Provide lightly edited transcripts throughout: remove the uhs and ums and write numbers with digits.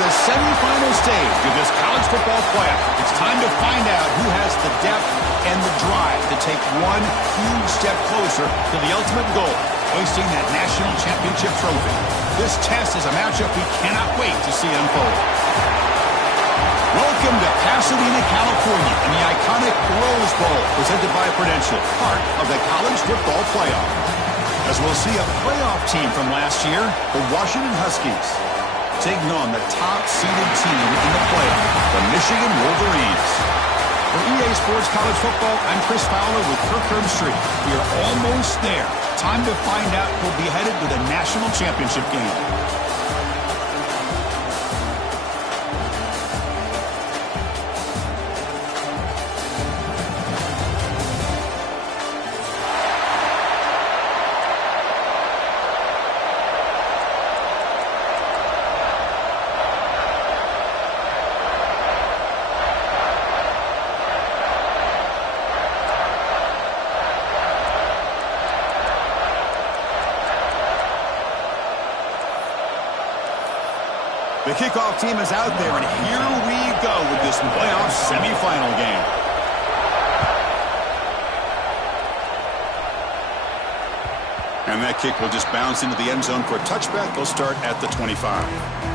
the semifinal stage of this college football playoff. It's time to find out who has the depth and the drive to take one huge step closer to the ultimate goal, hoisting that national championship trophy. This test is a matchup we cannot wait to see unfold. Welcome to Pasadena, California, and the iconic Rose Bowl, presented by Prudential, part of the college football playoff. As we'll see a playoff team from last year, the Washington Huskies, taking on the top-seeded team in the playoff, the Michigan Wolverines. For EA Sports College Football, I'm Chris Fowler with Kirk Herbstreit. We are almost there. Time to find out who'll be headed to the national championship game. The kickoff team is out there, and here we go with this playoff semifinal game. And that kick will just bounce into the end zone for a touchback. They'll start at the 25.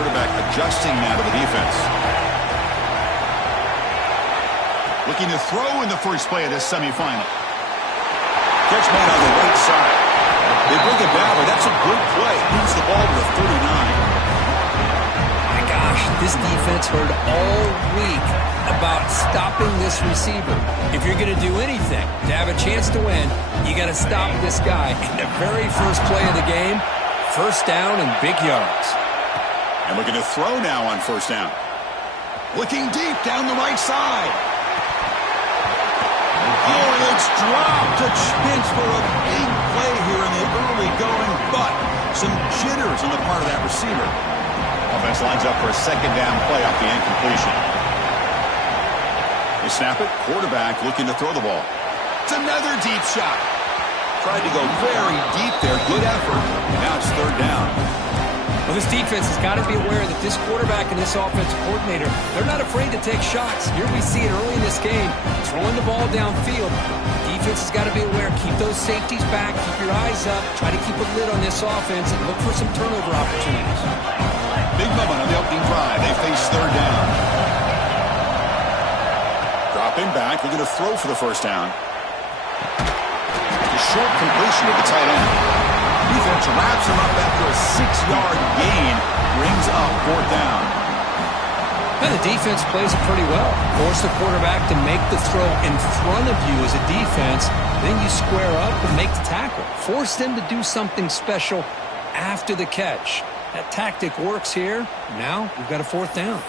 Quarterback adjusting now to the defense. Looking to throw in the first play of this semifinal. Catch man on the right side. They bring it down, but that's a good play. Moves the ball to the 39. My gosh, this defense heard all week about stopping this receiver. If you're going to do anything to have a chance to win, you got to stop this guy. And the very first play of the game, first down and big yards. And looking to throw now on first down. Looking deep down the right side. Oh, and it's dropped to Chintz for a big play here in the early going, but some jitters on the part of that receiver. Offense lines up for a second down play off the incompletion. They snap it. Quarterback looking to throw the ball. It's another deep shot. Tried to go very deep there. Good effort. And now it's third down. Well, this defense has got to be aware that this quarterback and this offensive coordinator, they're not afraid to take shots. Here we see it early in this game, throwing the ball downfield. The defense has got to be aware. Keep those safeties back. Keep your eyes up. Try to keep a lid on this offense and look for some turnover opportunities. Big moment on the opening drive. They face third down. Dropping back. Looking to throw for the first down. The short completion to the tight end. Defense wraps him up after a 6-yard gain, brings up fourth down. And the defense plays it pretty well. Force the quarterback to make the throw in front of you as a defense. Then you square up and make the tackle. Force them to do something special after the catch. That tactic works here. Now we've got a fourth down.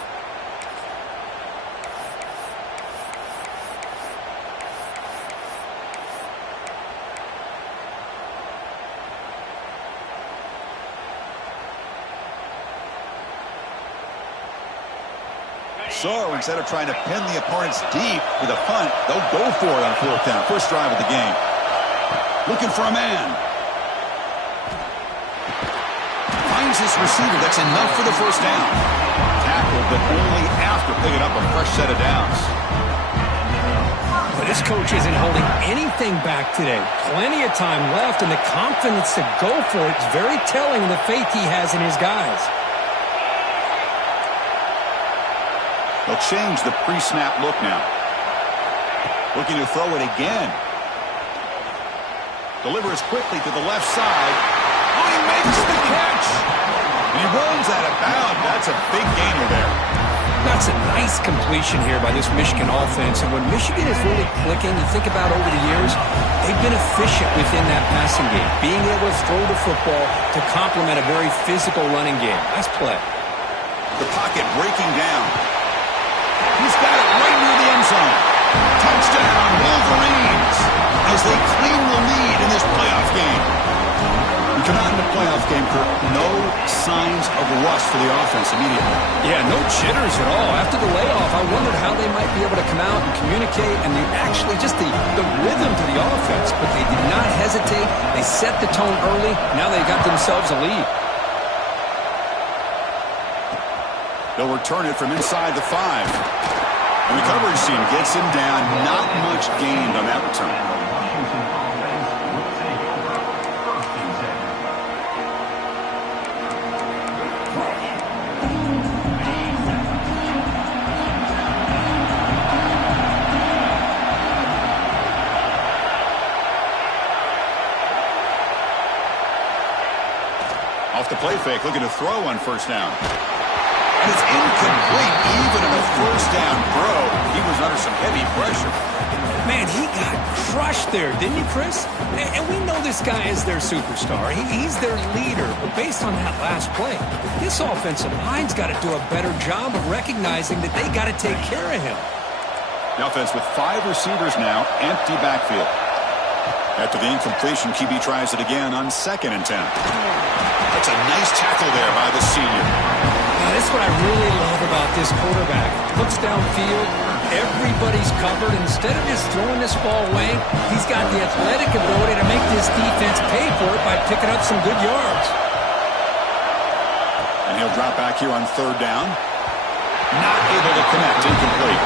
So instead of trying to pin the opponents deep with a punt, they'll go for it on fourth down. First drive of the game. Looking for a man. Finds this receiver. That's enough for the first down. Tackled, but only after picking up a fresh set of downs. But this coach isn't holding anything back today. Plenty of time left, and the confidence to go for it is very telling of the faith he has in his guys. They'll change the pre-snap look now. Looking to throw it again. Delivers quickly to the left side. Oh, he makes the catch. And he runs out of bounds. That's a big gainer there. That's a nice completion here by this Michigan offense. And when Michigan is really clicking, you think about over the years, they've been efficient within that passing game. Being able to throw the football to complement a very physical running game. Nice play. The pocket breaking down. He's got it right near the end zone. Touchdown, Wolverines. as they clean the lead in this playoff game. You come out in the playoff game, Kirk, no signs of rust for the offense immediately. Yeah, no jitters at all. After the layoff, I wondered how they might be able to come out and communicate and the rhythm to the offense. But they did not hesitate. They set the tone early. Now they got themselves a lead. They'll return it from inside the 5. And the coverage team gets him down. Not much gained on that return. Off the play fake, looking to throw on first down. And it's incomplete, even in a first down throw. He was under some heavy pressure. Man, he got crushed there, didn't you, Chris? And we know this guy is their superstar. He's their leader. But based on that last play, this offensive line's got to do a better job of recognizing that they got to take care of him. The offense with 5 receivers now, empty backfield. After the incompletion, QB tries it again on 2nd and 10. That's a nice tackle there by the senior. That's what I really love about this quarterback. Looks downfield, everybody's covered. Instead of just throwing this ball away, he's got the athletic ability to make this defense pay for it by picking up some good yards. And he'll drop back here on 3rd down. Not able to connect, incomplete.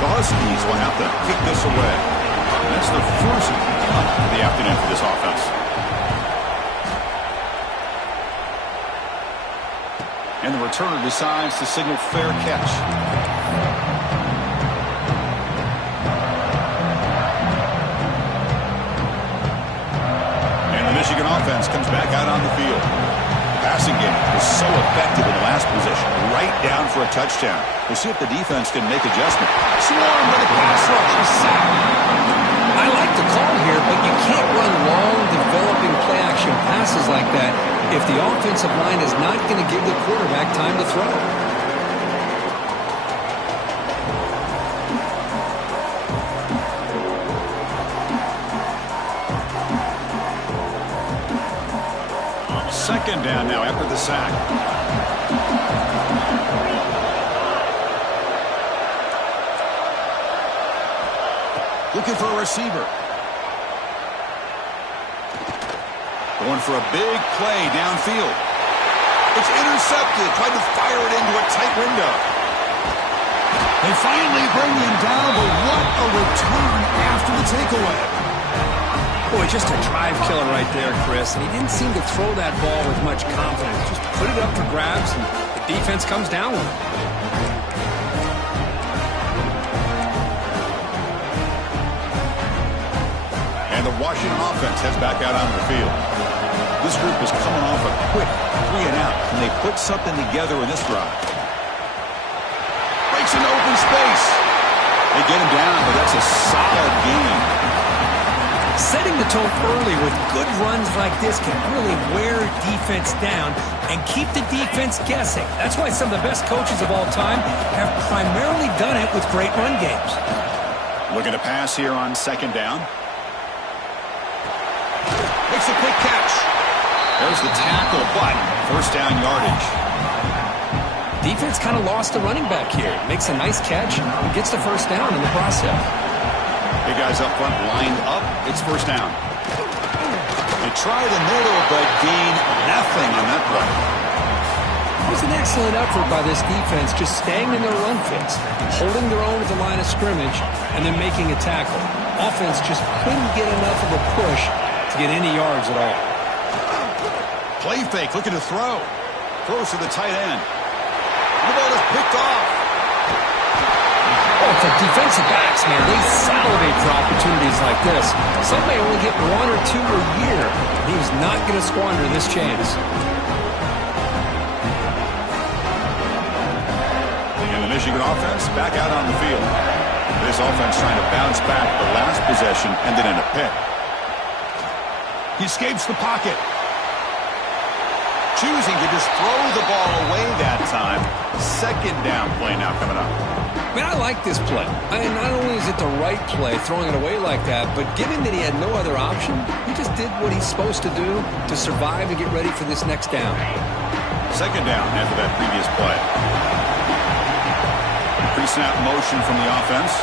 The Huskies will have to kick this away. That's the first punt of the afternoon for this offense. And the returner decides to signal fair catch. And the Michigan offense comes back out on the field. The passing game was so effective in the last possession, right down for a touchdown. We'll see if the defense can make adjustment. Swarmed by the pass rush. A sack. I like the call here, but you can't run long, developing play-action passes like that if the offensive line is not going to give the quarterback time to throw. Second down now after the sack. Looking for a receiver. Going for a big play downfield. It's intercepted. Tried to fire it into a tight window. They finally bring him down, but what a return after the takeaway. Boy, just a drive killer right there, Chris. And he didn't seem to throw that ball with much confidence. Just put it up for grabs, and the defense comes down with it. And the Washington offense heads back out onto the field. This group is coming off a quick 3 and out, and they put something together in this drive. Breaks into open space. They get him down, but that's a solid game. Setting the tone early with good runs like this can really wear defense down and keep the defense guessing. That's why some of the best coaches of all time have primarily done it with great run games. Looking to pass here on 2nd down. Makes a quick catch. There's the tackle, but first down yardage. Defense kind of lost the running back here. Makes a nice catch and gets the first down in the process. Big guys up front lined up. It's first down. They try the middle, but gain nothing on that play. It was an excellent effort by this defense, just staying in their run fits, holding their own at the line of scrimmage, and then making a tackle. Offense just couldn't get enough of a push to get any yards at all. Play fake, looking to throw. Throws to the tight end. The ball is picked off. Oh, for defensive backs, man, they salivate for opportunities like this. Some may only get 1 or 2 a year. He was not going to squander this chance. And the Michigan offense back out on the field. This offense trying to bounce back. The last possession ended in a pick. He escapes the pocket. Choosing to Chargers throw the ball away that time. Second down play now coming up. Man, I like this play. Not only is it the right play, throwing it away like that, but given that he had no other option, he just did what he's supposed to do to survive and get ready for this next down. Second down after that previous play. Pre-snap motion from the offense.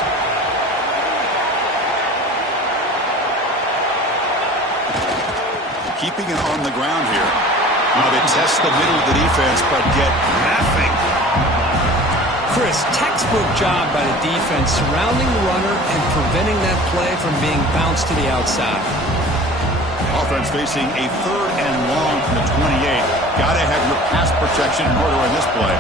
Keeping it on the ground here. Now they test the middle of the defense, but get nothing. Chris, textbook job by the defense surrounding the runner and preventing that play from being bounced to the outside. Offense facing a third and long from the 28. Got to have your pass protection in order on this play.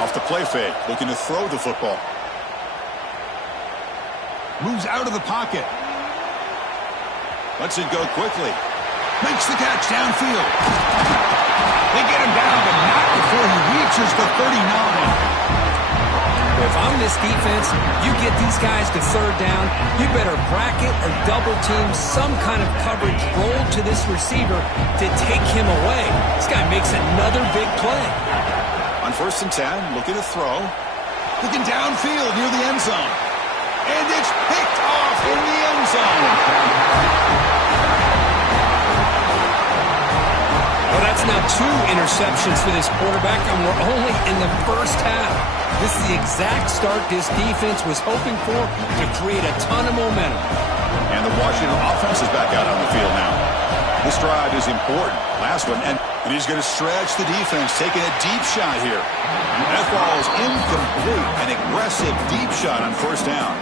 Off the play fake, looking to throw the football. Moves out of the pocket. Lets it go quickly. Makes the catch downfield. They get him down, but not before he reaches the 39. If I'm this defense, you get these guys to third down, you better bracket or double team some kind of coverage roll to this receiver to take him away. This guy makes another big play. On 1st and 10, looking to throw. Looking downfield near the end zone. And it's picked off in the end zone. Well, that's now 2 interceptions for this quarterback, and we're only in the first half. This is the exact start this defense was hoping for to create a ton of momentum. And the Washington offense is back out on the field now. This drive is important. Last one, and he's going to stretch the defense, taking a deep shot here. That ball is incomplete. An aggressive deep shot on 1st down.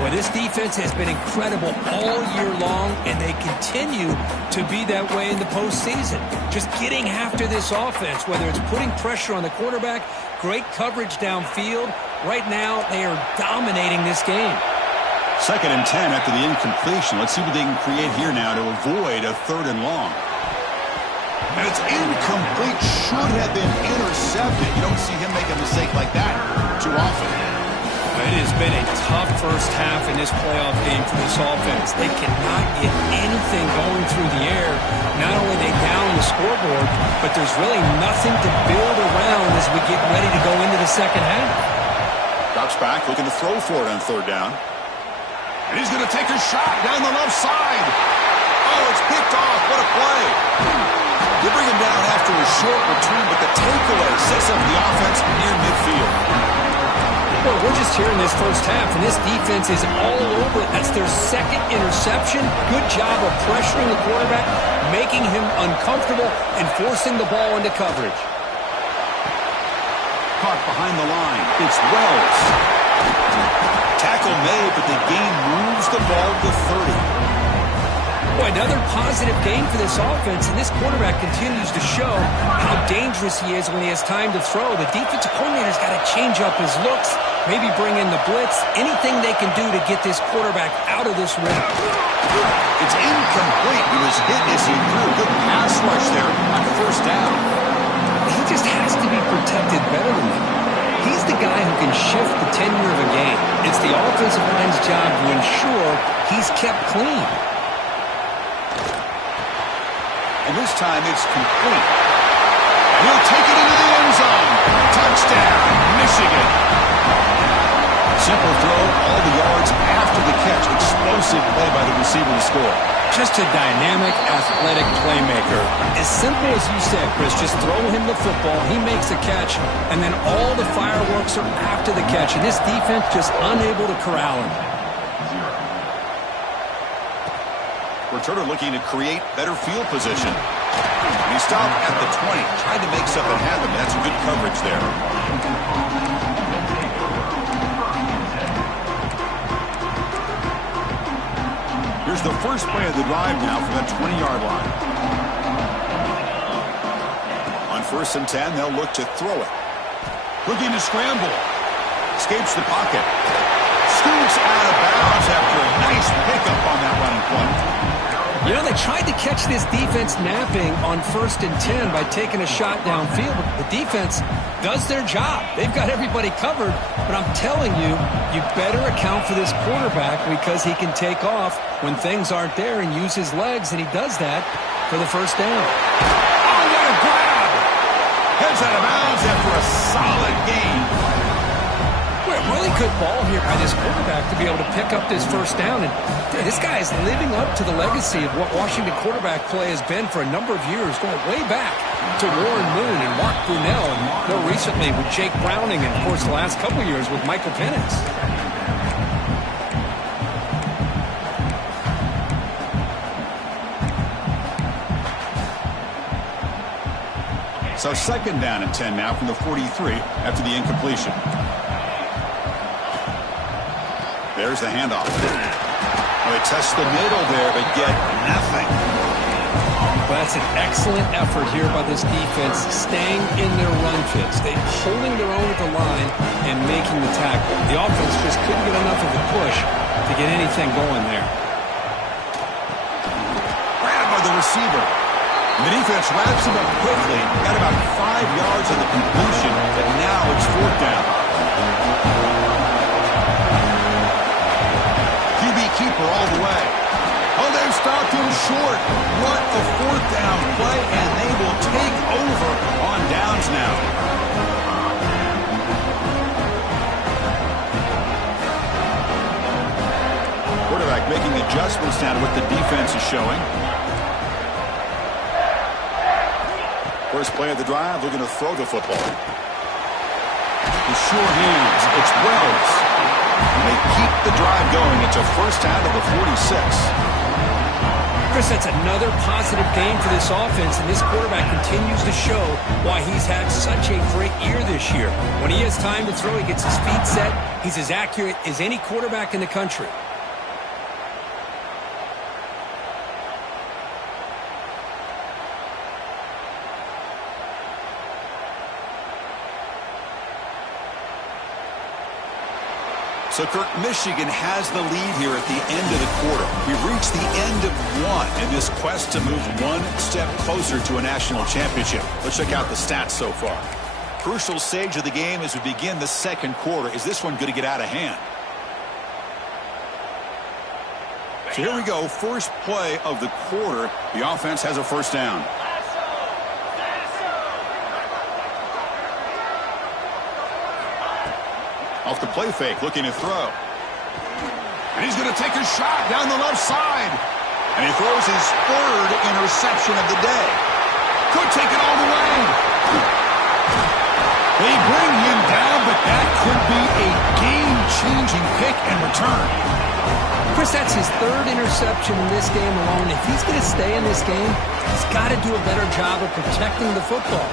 Well, this defense has been incredible all year long, and they continue to be that way in the postseason. Just getting after this offense, whether it's putting pressure on the quarterback, great coverage downfield. Right now, they are dominating this game. 2nd and 10 after the incompletion. Let's see what they can create here now to avoid a 3rd and long. And it's incomplete. Should have been intercepted. You don't see him make a mistake like that too often. It has been a tough first half in this playoff game for this offense. They cannot get anything going through the air. Not only are they down on the scoreboard, but there's really nothing to build around as we get ready to go into the second half. Drops back, looking to throw for it on 3rd down. And he's going to take a shot down the left side. Oh, it's picked off. What a play. They bring him down after a short return, but the takeaway sets up the offense near midfield. Well, we're just here in this first half, and this defense is all over it. That's their 2nd interception. Good job of pressuring the quarterback, making him uncomfortable, and forcing the ball into coverage. Caught behind the line. It's Wells. Tackle made, but the game moves the ball to 30. Boy, another positive game for this offense, and this quarterback continues to show how dangerous he is when he has time to throw. The defensive coordinator's got to change up his looks, maybe bring in the blitz, anything they can do to get this quarterback out of this rhythm. It's incomplete. He was hit as he threw. Good pass rush there on 1st down. He just has to be protected better than that. He's the guy who can shift the tenure of a game. It's the offensive line's job to ensure he's kept clean. And this time it's complete. And he'll take it into the end zone. Touchdown, Michigan. Simple throw, all the yards after the catch. Explosive play by the receiver to score. Just a dynamic, athletic playmaker. As simple as you said, Chris, just throw him the football, he makes a catch, and then all the fireworks are after the catch. And this defense just unable to corral him. Returner looking to create better field position. And he stopped at the 20, tried to make something happen. That's some good coverage there. Here's the first play of the drive now from the 20-yard line. On 1st and 10, they'll look to throw it. Looking to scramble. Escapes the pocket. Scoots out of bounds after a nice pickup on that running play. You know, they tried to catch this defense napping on 1st and 10 by taking a shot downfield. The defense does their job. They've got everybody covered, but I'm telling you, you better account for this quarterback because he can take off when things aren't there and use his legs, and he does that for the first down. Oh, what a grab! Heads out of bounds after a solid gain. Really good ball here by this quarterback to be able to pick up this first down. And this guy is living up to the legacy of what Washington quarterback play has been for a number of years, going way back to Warren Moon and Mark Brunell, and more recently with Jake Browning, and, of course, the last couple of years with Michael Penix. So 2nd down and 10 now from the 43 after the incompletion. There's the handoff. Oh, they test the middle there, but get nothing. Well, that's an excellent effort here by this defense, staying in their run fits. They're holding their own at the line and making the tackle. The offense just couldn't get enough of a push to get anything going there. Grabbed by the receiver. And the defense wraps him up quickly. Got about 5 yards on the completion, but now it's 4th down. Keeper all the way. Oh, they've stopped him short. What a 4th down play, and they will take over on downs now. Quarterback making adjustments now to what the defense is showing. First play of the drive, looking to throw the football. The sure hands. It's Wells. And they keep the drive going. It's a first down to the 46. Chris, that's another positive game for this offense, and this quarterback continues to show why he's had such a great year this year. When he has time to throw, he gets his feet set. He's as accurate as any quarterback in the country. So, Kirk, Michigan has the lead here at the end of the quarter. We've reached the end of one in this quest to move one step closer to a national championship. Let's check out the stats so far. Crucial stage of the game as we begin the 2nd quarter. Is this one going to get out of hand? So here we go. First play of the quarter. The offense has a first down. Off the play fake, looking to throw. And he's going to take a shot down the left side. And he throws his 3rd interception of the day. Could take it all the way. They bring him down, but that could be a game-changing pick and return. Chris, that's his 3rd interception in this game alone. If he's going to stay in this game, he's got to do a better job of protecting the football.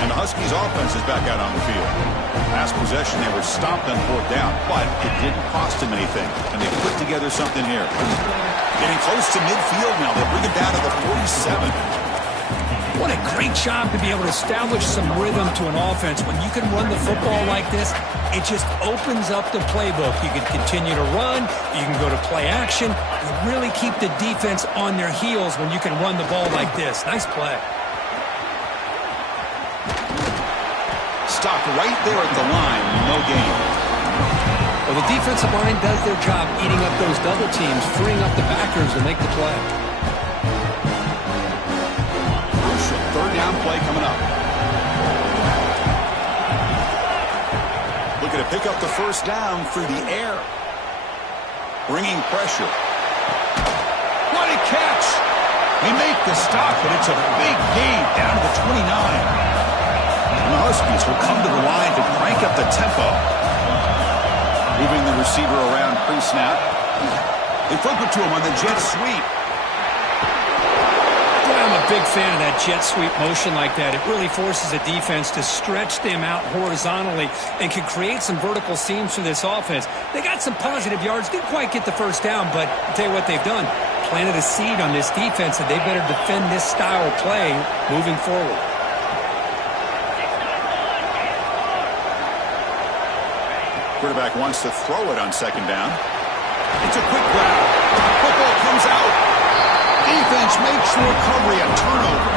And the Huskies' offense is back out on the field. Last possession, they were stopped on 4th down, but it didn't cost them anything. And they put together something here. Getting close to midfield now. They bring it down to the 47. What a great job to be able to establish some rhythm to an offense. When you can run the football like this, it just opens up the playbook. You can continue to run. You can go to play action. You really keep the defense on their heels when you can run the ball like this. Nice play. Stopped right there at the line. No gain. Well, the defensive line does their job eating up those double teams, freeing up the backers to make the play. Crucial 3rd down play coming up. Looking to pick up the first down through the air. Bringing pressure. What a catch! They make the stop, but it's a big gain down to the 29. And the Huskies will come to the line to crank up the tempo. Moving the receiver around pre-snap. They flip it to him on the jet sweep. Boy, I'm a big fan of that jet sweep motion like that. It really forces a defense to stretch them out horizontally and can create some vertical seams for this offense. They got some positive yards. Didn't quite get the first down, but I'll tell you what they've done. Planted a seed on this defense, and they better defend this style of play moving forward. Quarterback wants to throw it on 2nd down. It's a quick grab. Football comes out. defense makes the recovery a turnover.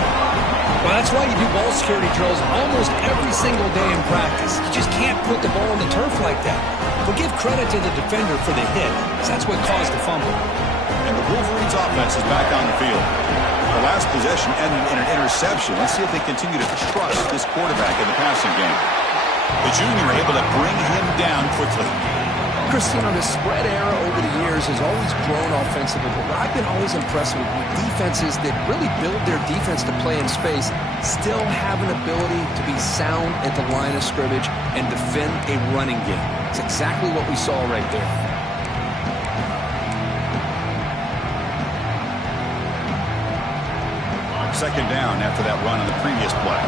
Well, that's why you do ball security drills almost every single day in practice. You just can't put the ball on the turf like that. But give credit to the defender for the hit, because that's what caused the fumble. And the Wolverines' offense is back on the field. The last possession ended in an interception. Let's see if they continue to trust this quarterback in the passing game. The junior able to bring him down quickly. Christian, the spread era over the years has always grown offensively, but what I've been always impressed with defenses that really build their defense to play in space still have an ability to be sound at the line of scrimmage and defend a running game. It's exactly what we saw right there. Second down after that run on the previous play.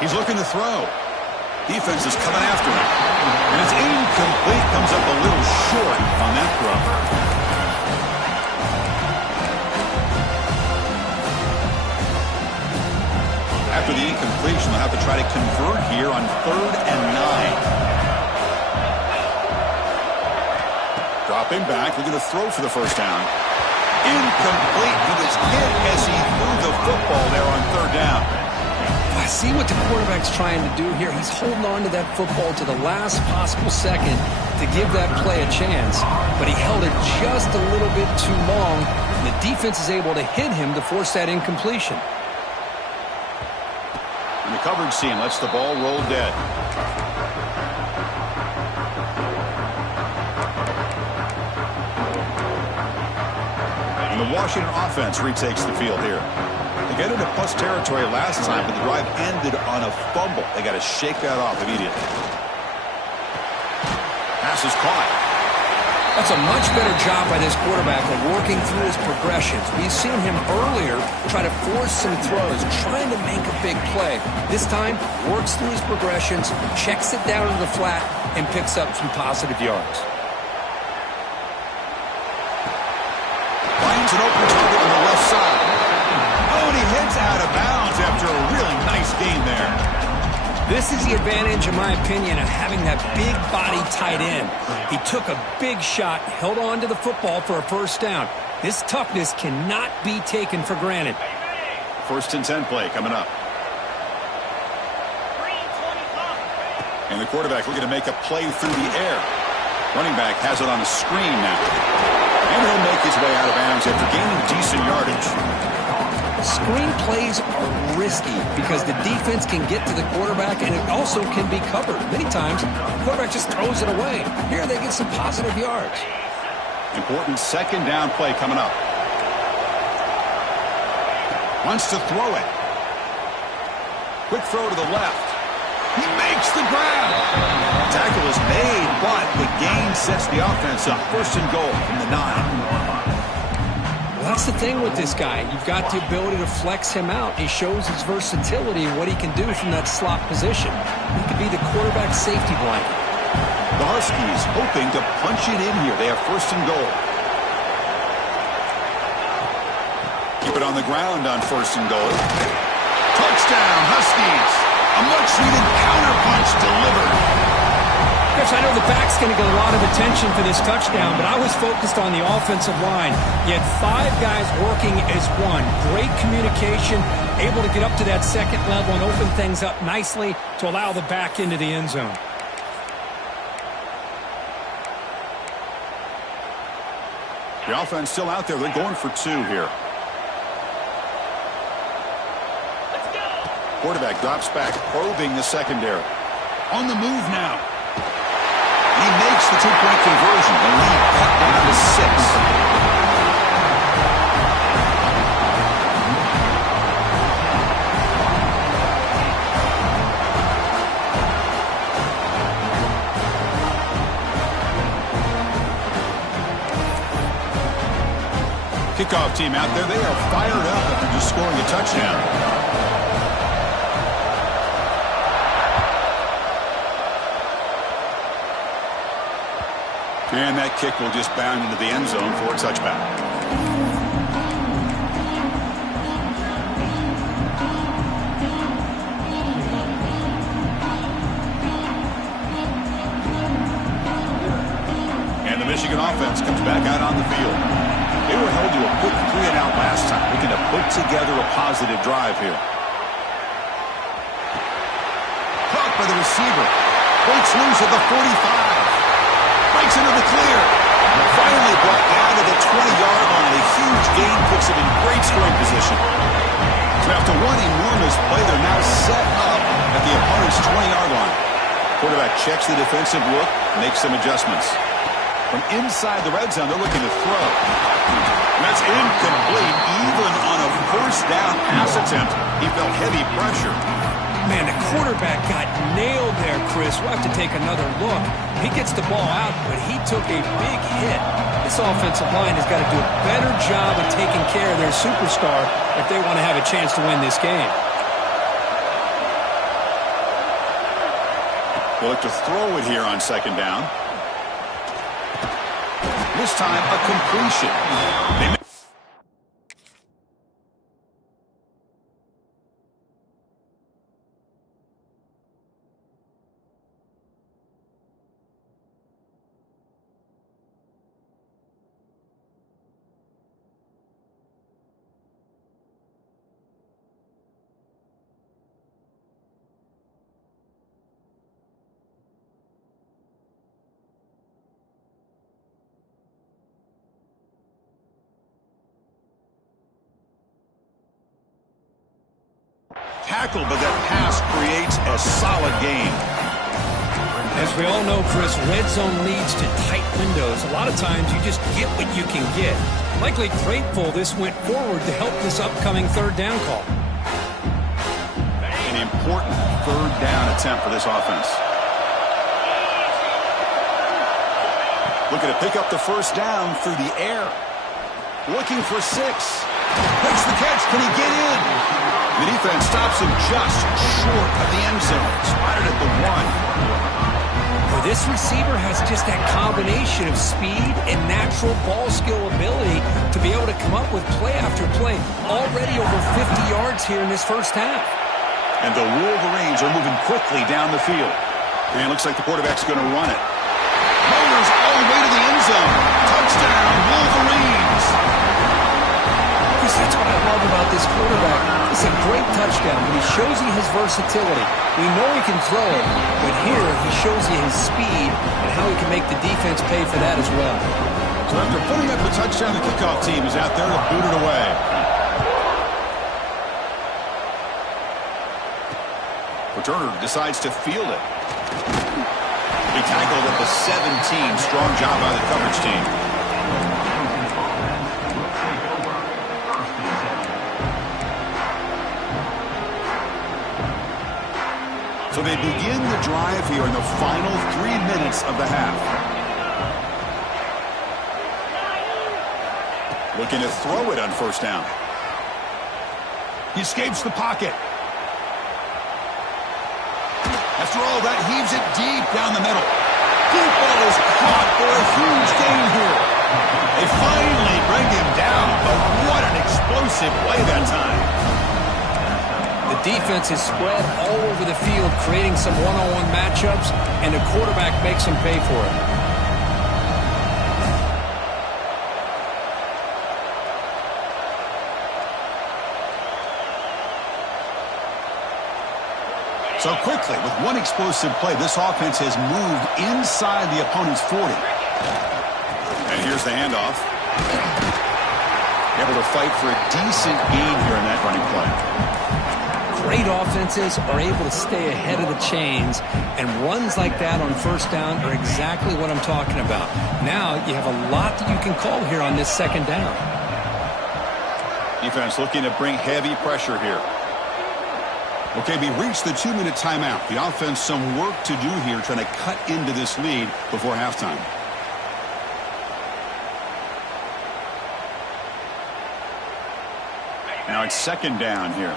He's looking to throw. Defense is coming after him. And it's incomplete. Comes up a little short on that throw. After the incompletion, they'll have to try to convert here on 3rd and 9. Dropping back, looking to throw for the first down. Incomplete. He was hit as he threw the football there on 3rd down. I see what the quarterback's trying to do here. He's holding on to that football to the last possible second to give that play a chance. But he held it just a little bit too long, and the defense is able to hit him to force that incompletion. And the coverage team lets the ball roll dead. And the Washington offense retakes the field here. They got into plus territory last time, but the drive ended on a fumble. They got to shake that off immediately. Pass is caught. That's a much better job by this quarterback of working through his progressions. We've seen him earlier try to force some throws, trying to make a big play. This time, works through his progressions, checks it down to the flat, and picks up some positive yards. Finds an open target on the left side. Oh, and he heads out of bounds after a really nice game there. This is the advantage, in my opinion, of having that big body tight end. He took a big shot, held on to the football for a first down. This toughness cannot be taken for granted. 1st and 10 play coming up. And the quarterback looking to make a play through the air. Running back has it on a screen now. And he'll make his way out of bounds after gaining decent yardage. Screen plays are risky because the defense can get to the quarterback and it also can be covered. Many times, the quarterback just throws it away. Here they get some positive yards. Important 2nd down play coming up. Wants to throw it. Quick throw to the left. He makes the grab. Tackle is made, but the gain sets the offense up. 1st and goal from the 9. Well, that's the thing with this guy. You've got the ability to flex him out. He shows his versatility and what he can do from that slot position. He could be the quarterback safety blanket. The Huskies hoping to punch it in here. They have 1st and goal. Keep it on the ground on 1st and goal. Touchdown, Huskies. A much-needed counterpunch delivered. Chris, I know the back's going to get a lot of attention for this touchdown, but I was focused on the offensive line. You had 5 guys working as one. Great communication, able to get up to that 2nd level and open things up nicely to allow the back into the end zone. The offense still out there. They're going for 2 here. Quarterback drops back, probing the secondary. On the move now. He makes the 2-point conversion. The lead cut down to 6. Kickoff team out there. They are fired up after just scoring a touchdown. And that kick will just bound into the end zone for a touchback. Washington offense comes back out on the field. They were held to a quick 3-and-out last time, looking to put together a positive drive here. Caught by the receiver. Breaks loose at the 45. Breaks into the clear. Finally brought down to the 20-yard line. A huge gain puts him in great scoring position. So after one enormous play, they're now set up at the opponent's 20-yard line. Quarterback checks the defensive look, makes some adjustments. From inside the red zone, they're looking to throw. And that's incomplete. Even on a first down pass attempt, he felt heavy pressure. Man, the quarterback got nailed there, Chris. We'll have to take another look. He gets the ball out, but he took a big hit. This offensive line has got to do a better job of taking care of their superstar if they want to have a chance to win this game. They'll look to throw it here on second down. This time, a completion. Tackle, but that pass creates a solid gain. As we all know, Chris, red zone leads to tight windows. A lot of times you just get what you can get. Likely grateful this went forward to help this upcoming third down call. An important third down attempt for this offense. Looking to pick up the first down through the air. Looking for 6. Makes the catch. Can he get in? The defense stops him just short of the end zone. Spotted at the 1. Well, this receiver has just that combination of speed and natural ball skill ability to be able to come up with play after play. Already over 50 yards here in this first half. And the Wolverines are moving quickly down the field. And it looks like the quarterback's going to run it. Motors all the way to the end zone. Touchdown, Wolverines. That's what I love about this quarterback. It's a great touchdown, but he shows you his versatility. We know he can throw it, but here he shows you his speed and how he can make the defense pay for that as well. So after putting up the touchdown, the kickoff team is out there to boot it away. Returner decides to field it. He tackled at the 17. Strong job by the coverage team. So they begin the drive here in the final 3 minutes of the half. Looking to throw it on first down. He escapes the pocket. After all that, heaves it deep down the middle. Deep ball is caught for a huge gain here. They finally bring him down, but what an explosive play that time. The defense is spread all over the field, creating some one-on-one matchups, and the quarterback makes them pay for it. So quickly, with one explosive play, this offense has moved inside the opponent's 40. And here's the handoff. Able to fight for a decent gain here in that running play. Great offenses are able to stay ahead of the chains, and runs like that on first down are exactly what I'm talking about. Now you have a lot that you can call here on this second down. Defense looking to bring heavy pressure here. Okay, we reached the 2-minute timeout. The offense some work to do here, trying to cut into this lead before halftime. Now it's second down here.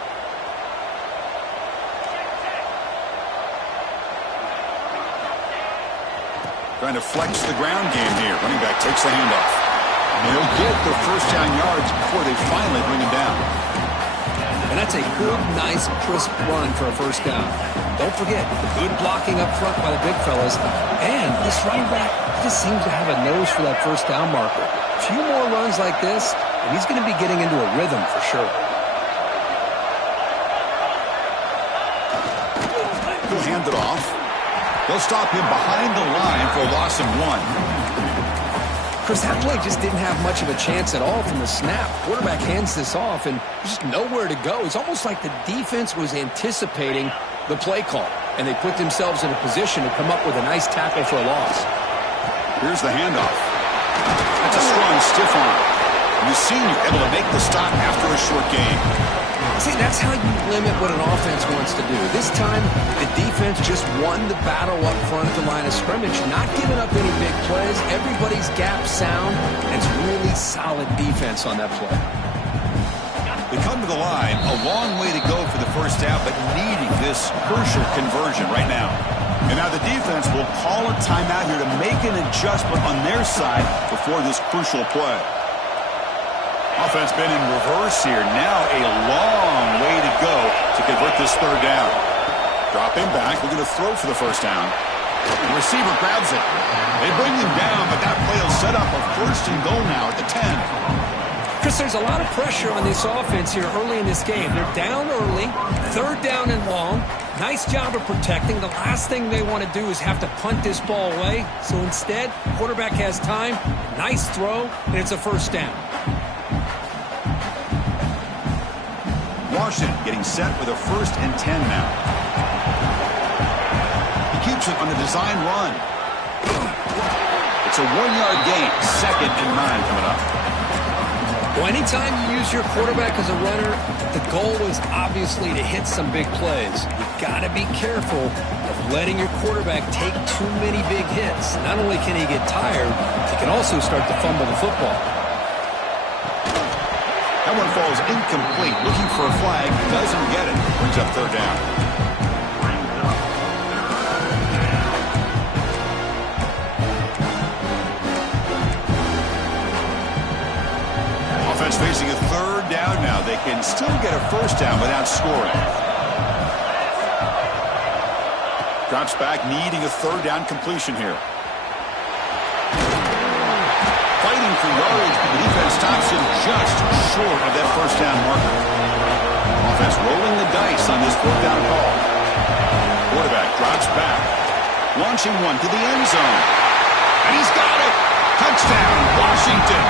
Trying to flex the ground game here. Running back takes the handoff. And he'll get the first down yards before they finally bring him down. And that's a good, nice, crisp run for a first down. Don't forget, good blocking up front by the big fellas. And this running back just seems to have a nose for that first down marker. A few more runs like this, and he's going to be getting into a rhythm for sure. He'll hand it off. They'll stop him behind the line for a loss of 1. Chris, that play just didn't have much of a chance at all from the snap. Quarterback hands this off, and there's just nowhere to go. It's almost like the defense was anticipating the play call, and they put themselves in a position to come up with a nice tackle for a loss. Here's the handoff. That's a strong stiff arm. The senior able to make the stop after a short gain. See, that's how you limit what an offense wants to do. This time, the defense just won the battle up front at the line of scrimmage, not giving up any big plays. Everybody's gap sound, and it's really solid defense on that play. They come to the line, a long way to go for the first down, but needing this crucial conversion right now. And now the defense will call a timeout here to make an adjustment on their side before this crucial play. Offense been in reverse here. Now a long way to go to convert this third down. Dropping back, we're going to throw for the first down. The receiver grabs it. They bring him down, but that play will set up a first and goal now at the 10. Chris, there's a lot of pressure on this offense here early in this game. They're down early, third down and long. Nice job of protecting. The last thing they want to do is have to punt this ball away. So instead, quarterback has time, nice throw, and it's a first down. Washington getting set with a 1st and 10 now. He keeps it on the design run. It's a 1-yard gain, 2nd and 9 coming up. Well, anytime you use your quarterback as a runner, the goal is obviously to hit some big plays. You've got to be careful of letting your quarterback take too many big hits. Not only can he get tired, he can also start to fumble the football. That one falls incomplete. Looking for a flag. Doesn't get it. Brings up third down. Offense facing a third down now. They can still get a first down without scoring. Drops back, needing a third down completion here. Fighting for yards, but the defense stops him just short of that first down marker. Offense rolling the dice on this fourth down call. Quarterback drops back. Launching one to the end zone. And he's got it! Touchdown, Washington!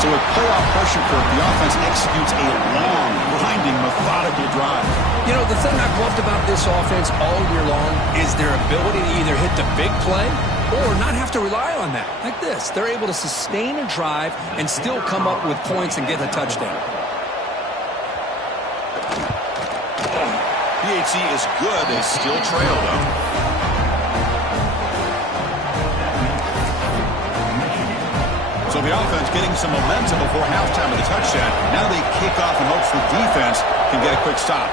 So with playoff pressure curve, the offense executes a long, grinding, methodical drive. You know, the thing I've loved about this offense all year long is their ability to either hit the big play or not have to rely on that. Like this. They're able to sustain a drive and still come up with points and get a touchdown. PHC is good. They still trail, though. So the offense getting some momentum before halftime of the touchdown. Now they kick off in hopes the defense can get a quick stop.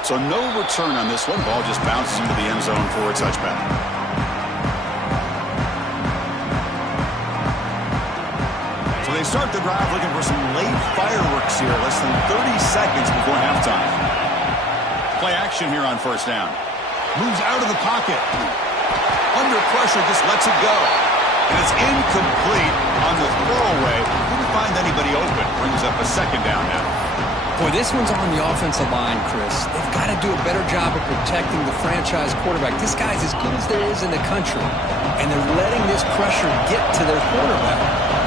So no return on this one. Ball just bounces into the end zone for a touchback. So they start the drive looking for some late fireworks here. Less than 30 seconds before halftime. Play action here on first down. Moves out of the pocket. Under pressure, just lets it go. And it's incomplete on the throwaway. Couldn't find anybody open. Brings up a second down now. Boy, this one's on the offensive line, Chris. They've got to do a better job of protecting the franchise quarterback. This guy's as good as there is in the country. And they're letting this pressure get to their quarterback.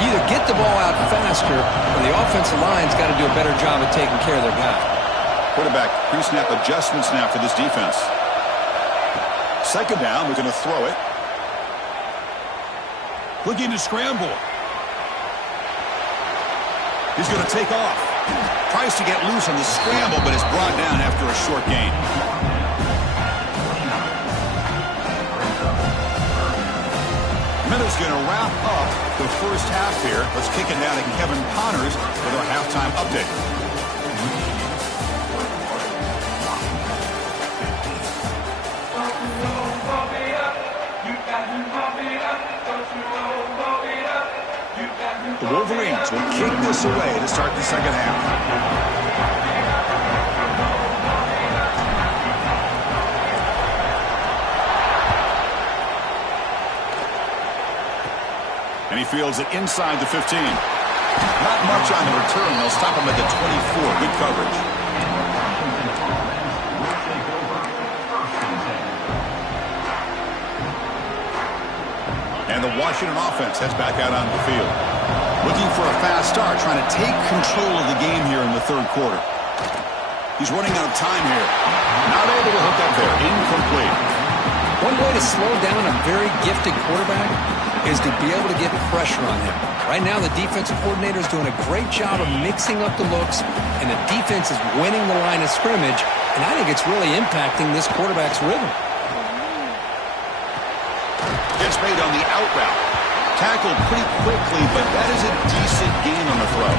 Either get the ball out faster, or the offensive line's got to do a better job of taking care of their guy. Quarterback pre-snap adjustments now for this defense. Second down, we're going to throw it. Looking to scramble. He's going to take off. Tries to get loose on the scramble, but is brought down after a short gain. Minutes going to wrap up the first half here. Let's kick it down to Kevin Connors with our halftime update. The Wolverines will kick this away to start the second half. And he fields it inside the 15. Not much on the return. They'll stop him at the 24. Good coverage. And the Washington offense heads back out onto the field. Looking for a fast start, trying to take control of the game here in the third quarter. He's running out of time here. Not able to hook up there. Incomplete. One way to slow down a very gifted quarterback is to be able to get pressure on him. Right now, the defensive coordinator is doing a great job of mixing up the looks, and the defense is winning the line of scrimmage, and I think it's really impacting this quarterback's rhythm. Gets made on the out route. Tackled pretty quickly, but that is a decent gain on the throw.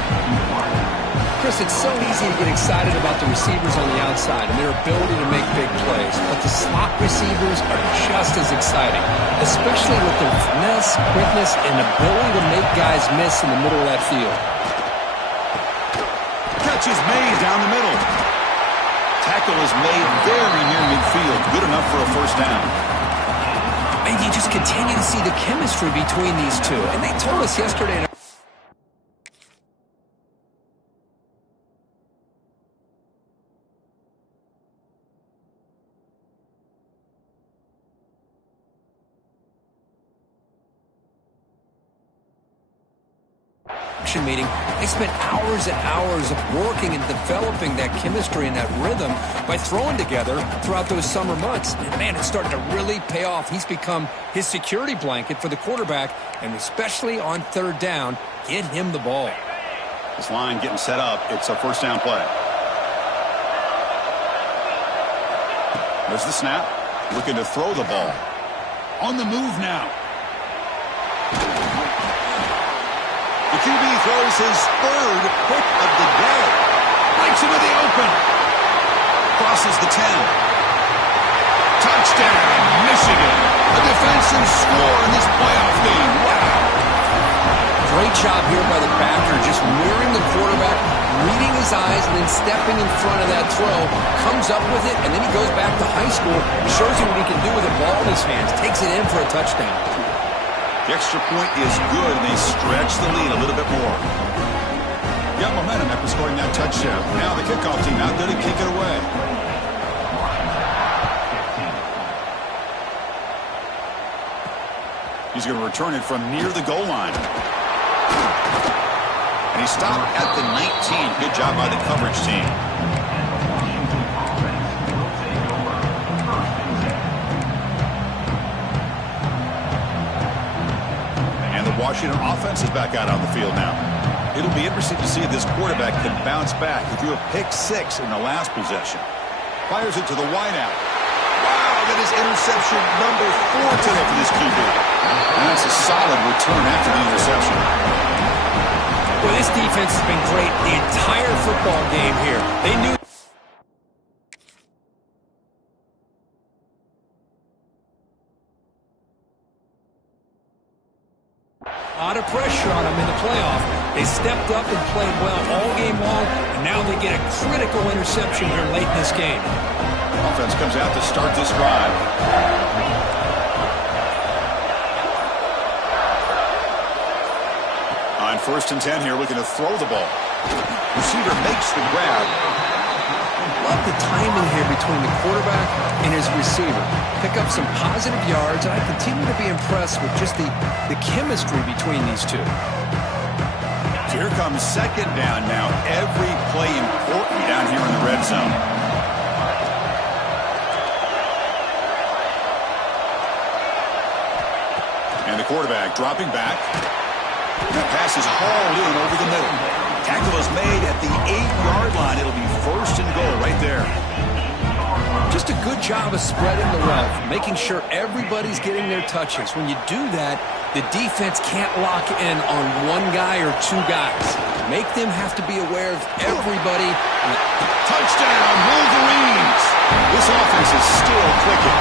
Chris, it's so easy to get excited about the receivers on the outside and their ability to make big plays, but the slot receivers are just as exciting, especially with their finesse, quickness, and ability to make guys miss in the middle of that field. Catch is made down the middle. Tackle is made very near midfield. Good enough for a first down. And you just continue to see the chemistry between these two. And they told us yesterday. Meeting, they spent hours and hours of working and developing that chemistry and that rhythm by throwing together throughout those summer months. And man, it's starting to really pay off. He's become his security blanket for the quarterback, and especially on third down, get him the ball. This line getting set up. It's a first down play. There's the snap. Looking to throw the ball. On the move now. The QB throws his third pick of the day. Breaks into the open. Crosses the 10. Touchdown, Michigan. A defensive score in this playoff game. Wow. Great job here by the backer, just mirroring the quarterback, reading his eyes, and then stepping in front of that throw. Comes up with it, and then he goes back to high school, shows you what he can do with a ball in his hands. Takes it in for a touchdown. The extra point is good, and they stretch the lead a little bit more. Got momentum after scoring that touchdown. Now the kickoff team out there to kick it away. He's going to return it from near the goal line. And he stopped at the 19. Good job by the coverage team. Washington offense is back out on the field now. It'll be interesting to see if this quarterback can bounce back. He threw a pick-6 in the last possession. Fires it to the wideout. Wow, that is interception number 4 today for this QB. And that's a solid return after the interception. Well, this defense has been great the entire football game here. They knew. A lot of pressure on them in the playoff. They stepped up and played well all game long, and now they get a critical interception here late in this game. Offense comes out to start this drive. On 1st and 10 here, looking to throw the ball. Receiver makes the grab. Love the timing here between the quarterback and his receiver. Pick up some positive yards, and I continue to be impressed with just the chemistry between these two. So here comes second down now. Every play important down here in the red zone. And the quarterback dropping back. That pass is hauled in over the middle. Tackle is made at the 8-yard line. It'll be 1st and goal right there. Just a good job of spreading the wealth, making sure everybody's getting their touches. When you do that, the defense can't lock in on one guy or two guys. Make them have to be aware of everybody. Touchdown, Wolverines! This offense is still clicking.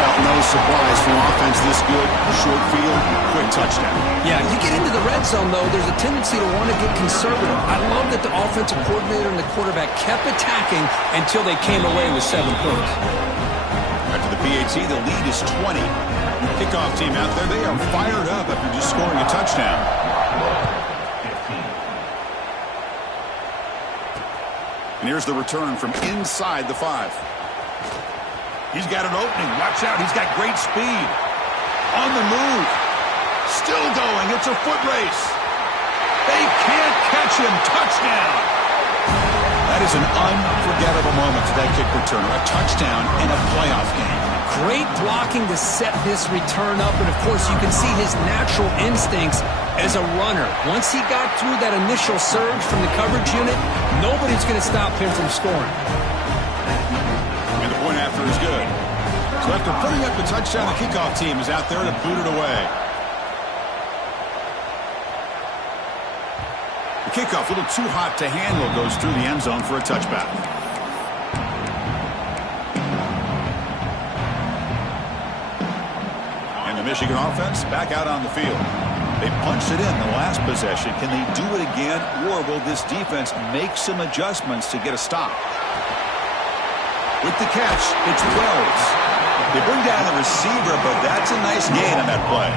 Well, no surprise for offense this good. Short field, quick touchdown. Yeah, you get into the red zone, though, there's a tendency to want to get conservative. I love that the offensive coordinator and the quarterback kept attacking until they came away with 7 points. After the PAT, the lead is 20. Kickoff team out there, they are fired up after just scoring a touchdown. And here's the return from inside the 5. He's got an opening. Watch out. He's got great speed. On the move. Still going. It's a foot race. They can't catch him. Touchdown. That is an unforgettable moment to that kick returner. A touchdown in a playoff game. Great blocking to set this return up. And, of course, you can see his natural instincts as a runner. Once he got through that initial surge from the coverage unit, nobody's going to stop him from scoring. And the point after is good. So after putting up the touchdown, the kickoff team is out there to boot it away. The kickoff, a little too hot to handle, goes through the end zone for a touchback. And the Michigan offense back out on the field. They punched it in the last possession. Can they do it again, or will this defense make some adjustments to get a stop? With the catch, it's Wells. They bring down the receiver, but that's a nice gain on that play.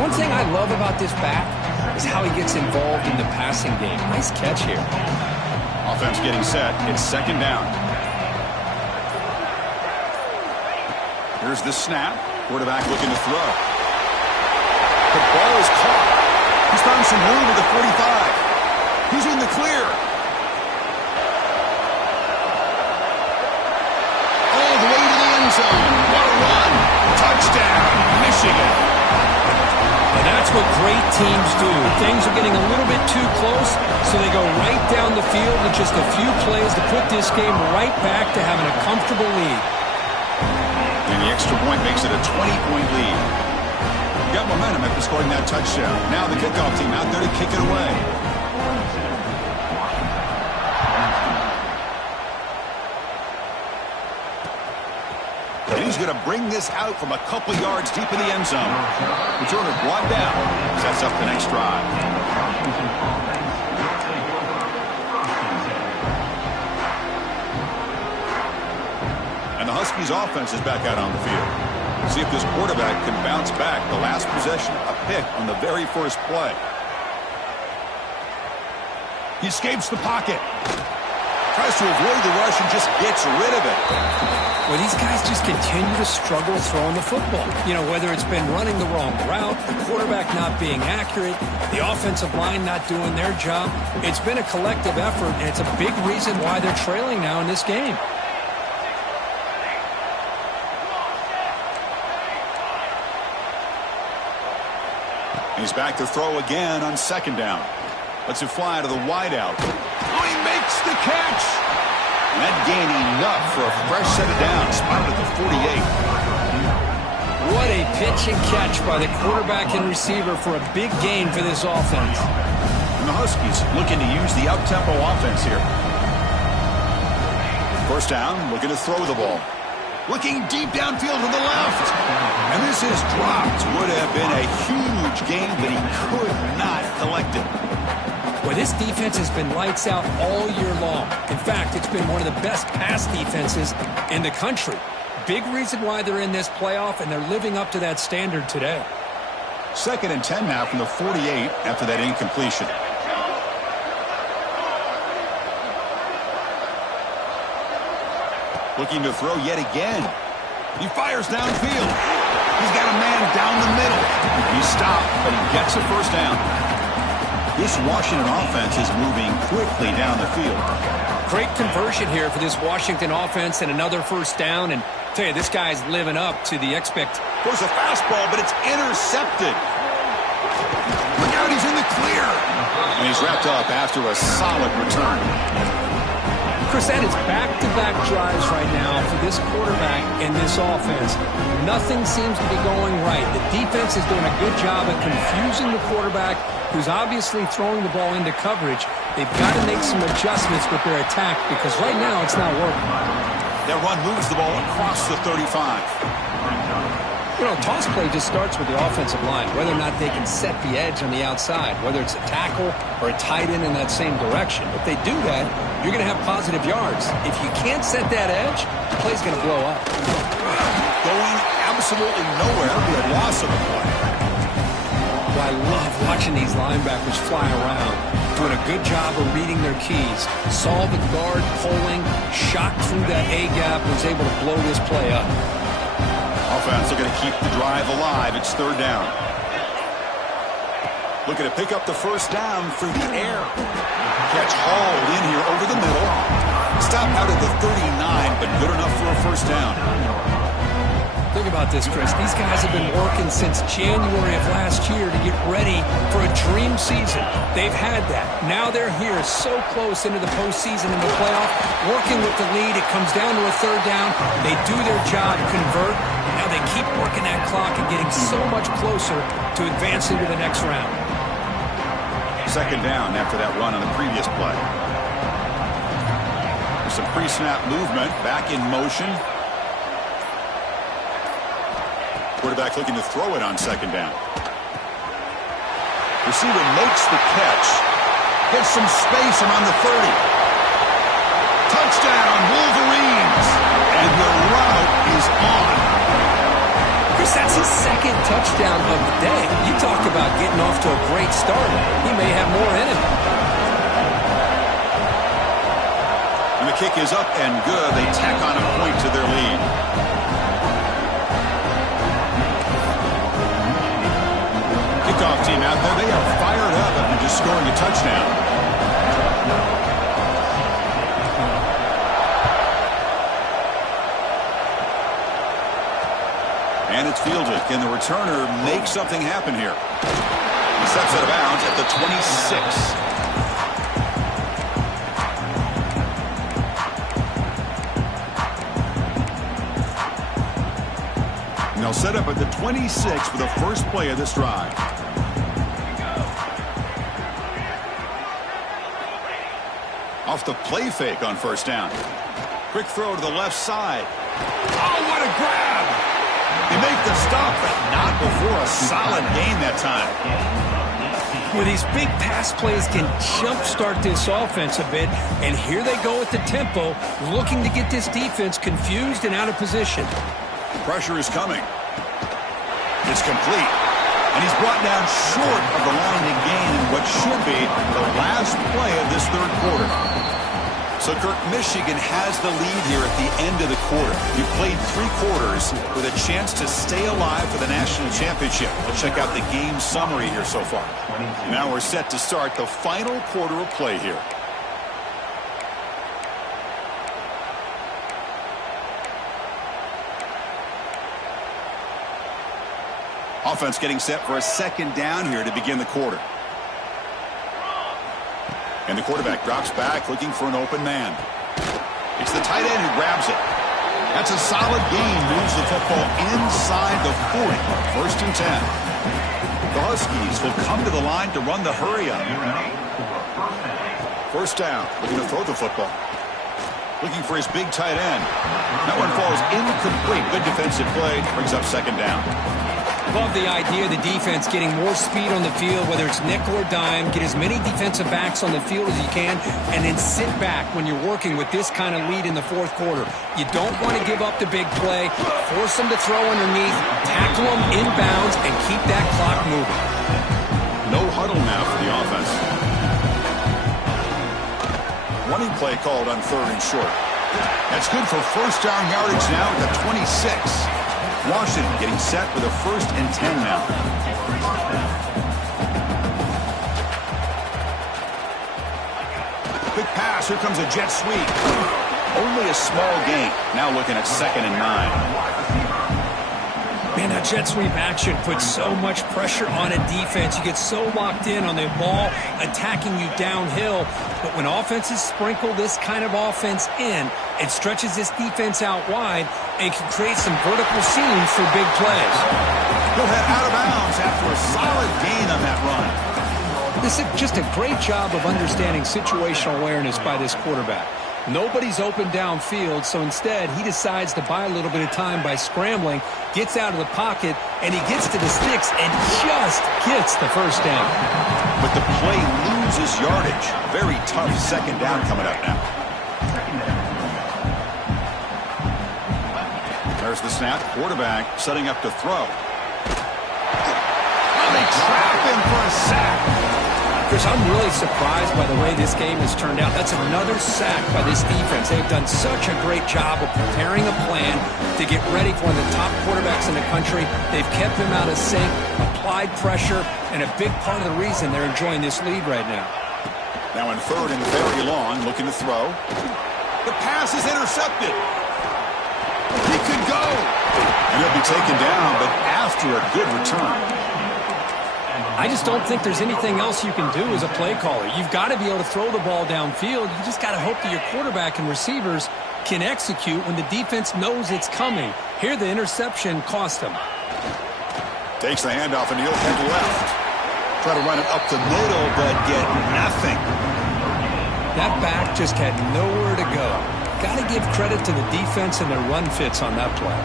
One thing I love about this back is how he gets involved in the passing game. Nice catch here. Offense getting set. It's second down. Here's the snap. Quarterback looking to throw. The ball is caught. He's found some room at the 45. He's in the clear. All the way to the end zone. What a run. Touchdown, Michigan. And that's what great teams do. Things are getting a little bit too close, so they go right down the field with just a few plays to put this game right back to having a comfortable lead. And the extra point makes it a 20-point lead. Got momentum after scoring that touchdown. Now the kickoff team out there to kick it away. And he's going to bring this out from a couple yards deep in the end zone. Returner brought down. Sets up the next drive. And the Huskies offense is back out on the field. See if this quarterback can bounce back. The last possession, a pick on the very first play. He escapes the pocket. Tries to avoid the rush and just gets rid of it. Well, these guys just continue to struggle throwing the football. You know, whether it's been running the wrong route, the quarterback not being accurate, the offensive line not doing their job. It's been a collective effort, and it's a big reason why they're trailing now in this game. He's back to throw again on second down. Lets it fly to the wideout. Oh, he makes the catch. And that gained enough for a fresh set of downs. Spotted at the 48. What a pitch and catch by the quarterback and receiver for a big gain for this offense. And the Huskies looking to use the up-tempo offense here. First down, looking to throw the ball. Looking deep downfield to the left. And this is dropped. Would have been a huge gain, but he could not collect it. Well, this defense has been lights out all year long. In fact, it's been one of the best pass defenses in the country. Big reason why they're in this playoff, and they're living up to that standard today. Second and 10 now from the 48 after that incompletion. Looking to throw yet again. He fires downfield. He's got a man down the middle. He's stopped, but he gets a first down. This Washington offense is moving quickly down the field. Great conversion here for this Washington offense and another first down. And I tell you, this guy's living up to the There's a fastball, but it's intercepted. Look out, he's in the clear. And he's wrapped up after a solid return. Chris, that is back-to-back drives right now for this quarterback and this offense. Nothing seems to be going right. The defense is doing a good job at confusing the quarterback, who's obviously throwing the ball into coverage. They've got to make some adjustments with their attack because right now it's not working. That run moves the ball across the 35. You know, toss play just starts with the offensive line, whether or not they can set the edge on the outside, whether it's a tackle or a tight end in that same direction. If they do that, you're going to have positive yards. If you can't set that edge, the play's going to blow up. Going absolutely nowhere, be a loss of the play. Well, I love watching these linebackers fly around, doing a good job of reading their keys. Saw the guard pulling, shot through that A-gap, was able to blow this play up. Offense looking to keep the drive alive. It's third down. Looking to pick up the first down through the air. Catch hauled in here over the middle. Stop out at the 39, but good enough for a first down. Think about this, Chris. These guys have been working since January of last year to get ready for a dream season. They've had that. Now they're here so close into the postseason and the playoff, working with the lead. It comes down to a third down. They do their job, convert. Now they keep working that clock and getting so much closer to advancing to the next round. Second down after that run on the previous play. There's some pre-snap movement. Back in motion. Quarterback looking to throw it on second down. Receiver makes the catch. Gets some space around the 30. Touchdown, Wolverines! And the route is on. Chris, that's his second touchdown of the day. You talk about getting off to a great start. He may have more in him. And the kick is up and good. They tack on a point to their lead. Kickoff team out there, they are fired up after just scoring a touchdown. And it's fielded. Can the returner make something happen here? He steps out of bounds at the 26. And they'll set up at the 26 for the first play of this drive. Off the play fake on first down. Quick throw to the left side. Oh, what a grab! They make the stop, but not before a solid gain that time. Well, these big pass plays can jumpstart this offense a bit, and here they go at the tempo, looking to get this defense confused and out of position. Pressure is coming. It's complete. And he's brought down short of the line to gain in what should be the last play of this third quarter. So, Kirk, Michigan has the lead here at the end of the quarter. You played 3 quarters with a chance to stay alive for the national championship. Let's check out the game summary here so far. Now we're set to start the final quarter of play here. Offense getting set for a second down here to begin the quarter. And the quarterback drops back looking for an open man. It's the tight end who grabs it. That's a solid gain. Moves the football inside the 40. First and 10. The Huskies will come to the line to run the hurry up. First down. Looking to throw the football. Looking for his big tight end. That one falls incomplete. Good defensive play. Brings up second down. Love the idea of the defense getting more speed on the field, whether it's nickel or dime, get as many defensive backs on the field as you can, and then sit back when you're working with this kind of lead in the fourth quarter. You don't want to give up the big play, force them to throw underneath, tackle them inbounds, and keep that clock moving. No huddle now for the offense. Running play called on third and short. That's good for first down yardage now at the 26. Washington getting set with a first and 10 now. Quick pass. Here comes a jet sweep. Only a small gain. Now looking at second and 9. Man, that jet sweep action puts so much pressure on a defense. You get so locked in on the ball attacking you downhill. But when offenses sprinkle this kind of offense in, it stretches this defense out wide and can create some vertical seams for big plays. He'll head out of bounds after a solid gain on that run. This is just a great job of understanding situational awareness by this quarterback. Nobody's open downfield, so instead he decides to buy a little bit of time by scrambling, gets out of the pocket, and he gets to the sticks and just gets the first down. But the play loses yardage. Very tough second down coming up now. There's the snap. Quarterback setting up to throw. And they trap him for a sack. Chris, I'm really surprised by the way this game has turned out. That's another sack by this defense. They've done such a great job of preparing a plan to get ready for one of the top quarterbacks in the country. They've kept him out of sync, applied pressure, and a big part of the reason they're enjoying this lead right now. Now in third and very long, looking to throw. The pass is intercepted. He could go. And he'll be taken down, but after a good return. I just don't think there's anything else you can do as a play caller. You've got to be able to throw the ball downfield. You just got to hope that your quarterback and receivers can execute when the defense knows it's coming. Here, the interception cost him. Takes the handoff and he'll head left. Try to run it up the middle, but get nothing. That back just had nowhere to go. Got to give credit to the defense and their run fits on that play.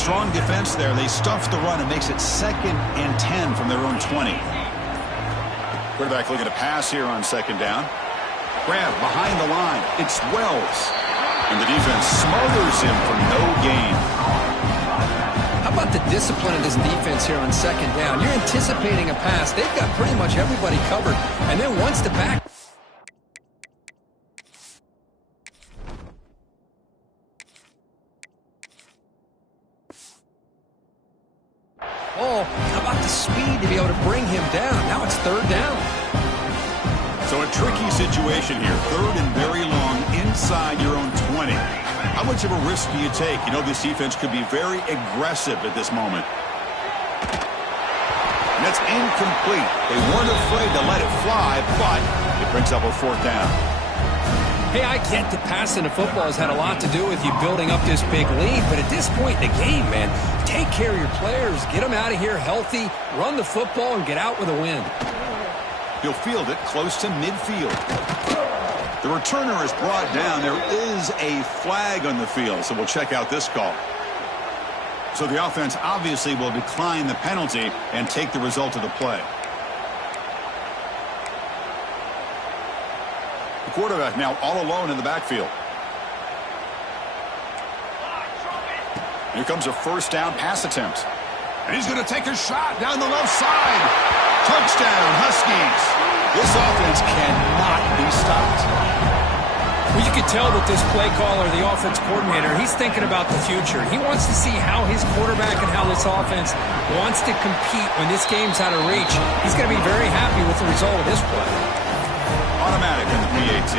Strong defense there. They stuff the run and makes it 2nd and 10 from their own 20. Quarterback looking to pass here on 2nd down. Grab behind the line. It's Wells. And the defense smothers him for no gain. How about the discipline of this defense here on 2nd down? You're anticipating a pass. They've got pretty much everybody covered. And then once the back... Oh, how about the speed to be able to bring him down? Now it's 3rd down. So a tricky situation here. 3rd and very long inside your own 20. How much of a risk do you take? You know this defense could be very aggressive at this moment. And that's incomplete. They weren't afraid to let it fly, but it brings up a 4th down. Hey, I get that passing the football has had a lot to do with you building up this big lead, but at this point in the game, man, take care of your players, get them out of here healthy, run the football, and get out with a win. He'll field it close to midfield. The returner is brought down. There is a flag on the field, so we'll check out this call. So the offense obviously will decline the penalty and take the result of the play. The quarterback now all alone in the backfield. Here comes a 1st down pass attempt. And he's going to take a shot down the left side. Touchdown, Huskies. This offense cannot be stopped. Well, you could tell that this play caller, the offense coordinator, he's thinking about the future. He wants to see how his quarterback and how this offense wants to compete when this game's out of reach. He's going to be very happy with the result of this play. Automatic in the PAT.